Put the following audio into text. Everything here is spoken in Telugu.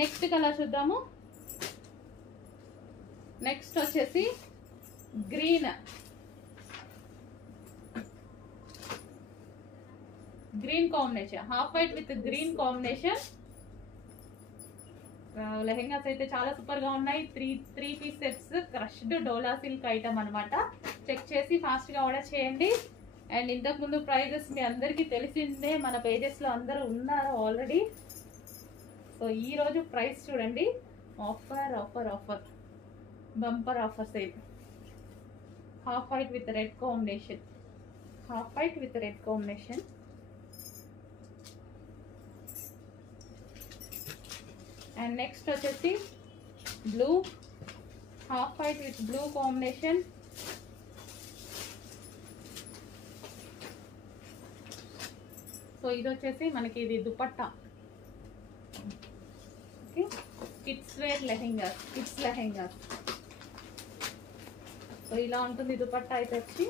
నెక్స్ట్ కలర్ చూద్దాము. నెక్స్ట్ వచ్చేసి green combination, half white with green combination. Lehengas అయితే చాలా సూపర్ గా ఉన్నాయి. త్రీ పీస్ సెట్స్, క్రష్డ్ డోలా సిల్క్ ఐటమ్ అనమాట. చెక్ చేసి ఫాస్ట్ గా ఆర్డర్ చేయండి. అండ్ ఇంతకు ముందు ప్రైజెస్ మీ అందరికీ తెలిసిందే, మన పేజెస్ లో అందరూ ఉన్నారు ఆల్రెడీ. సో ఈ రోజు ప్రైస్ చూడండి, offer offer offer, bumper offer sale. Half white with red combination, half white with red combination. And next వచ్చేసి blue, half white with blue combination. So ఇది వచ్చేసి మనకి ఇది dupatta. Okay, kids wear lehengas, kids lehengas. So ఇలా ఉంటుంది దుపట్టా అయితే వచ్చి.